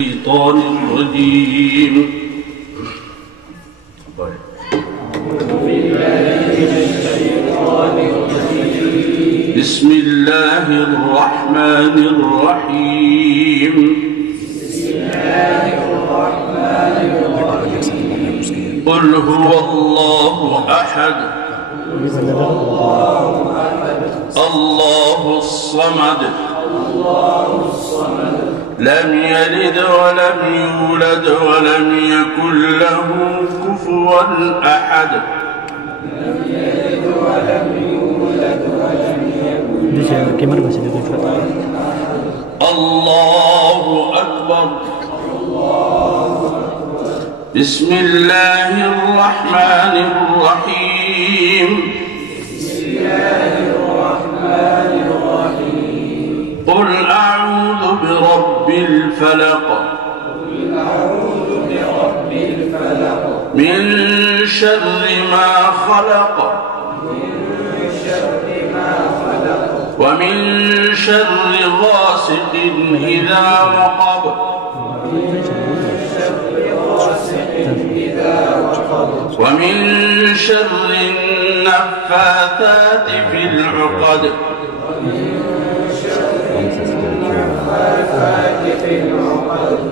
الشيطان الرجيم. بسم الله الرحمن الرحيم. قل هو الله أحد الله الصمد لم يلد ولم يولد ولم يكن له كفوا أحد. الله أكبر. بسم الله الرحمن الرحيم. قل أعوذ برب الفلق من شر ما خلق ومن شر غاسق إذا وقب ومن شر النفاثات في العقد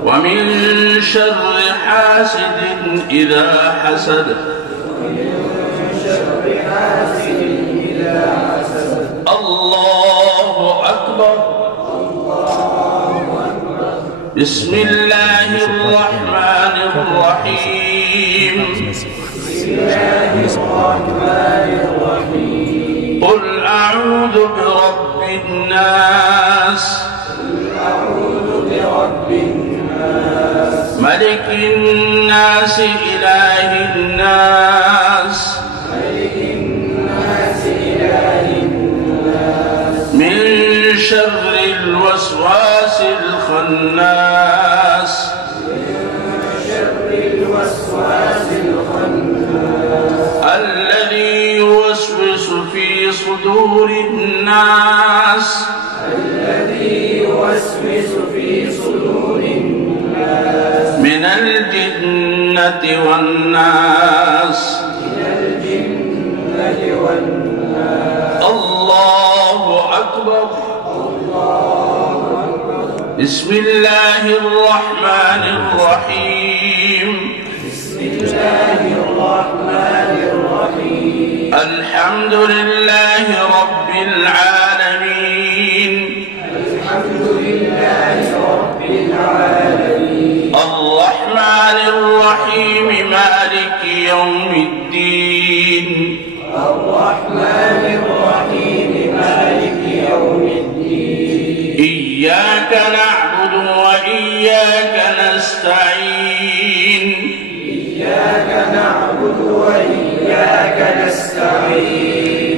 ومن شر حاسد إذا حسد. الله أكبر. بسم الله الرحمن الرحيم. قل أعوذ برب الناس ملك الناس إله الناس من شر الوسواس الخناس الذي يوسوس في صدور الناس من الجنة والناس. الله أكبر. بسم الله الرحمن الرحيم. الحمد لله رب العالمين. الرحمن الرحيم مالك يوم الدين. إياك نعبد وإياك نستعين.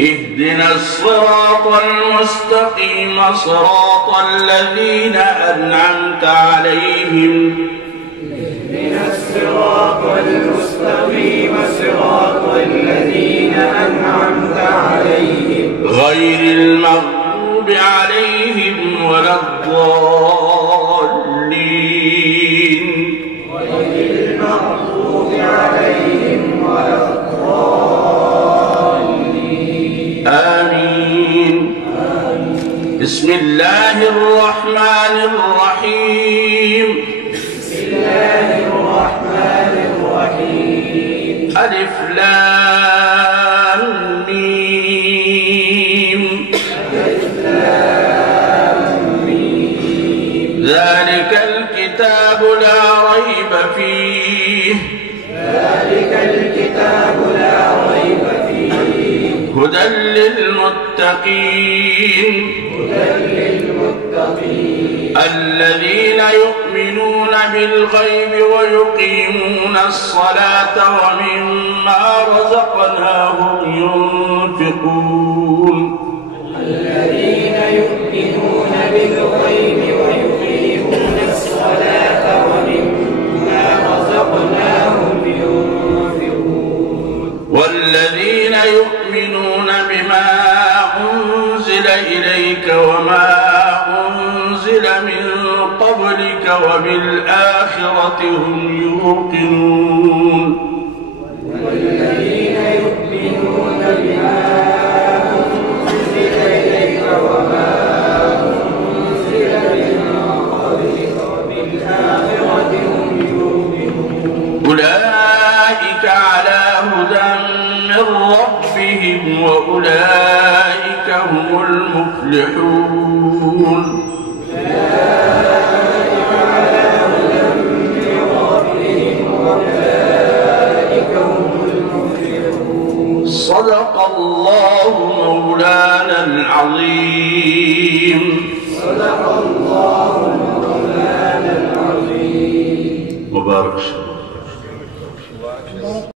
اهدنا الصراط المستقيم صراط الذين أنعمت عليهم غير المغضوب عليهم ولا الضالين. آمين. بسم الله الرحمن الرحيم. ألف لام ميم. ذلك الكتاب لا ريب فيه هدى للمتقين الذين يؤمنون بالغيب ويقيمون الصلاة ومما رزقناهم ينفقون. والذين يؤمنون بما أنزل إليك وما أنزل من قبلك وبالآخرة وبالآخرة هم يوقنون والذين يؤمنون بما أنزل إليك وما أنزل من قبلك وبالآخرة هم يوقنون أولئك على هدى من ربهم وأولئك هم المفلحون صدق الله مولانا العظيم. صدق الله مولانا العظيم. مبارك.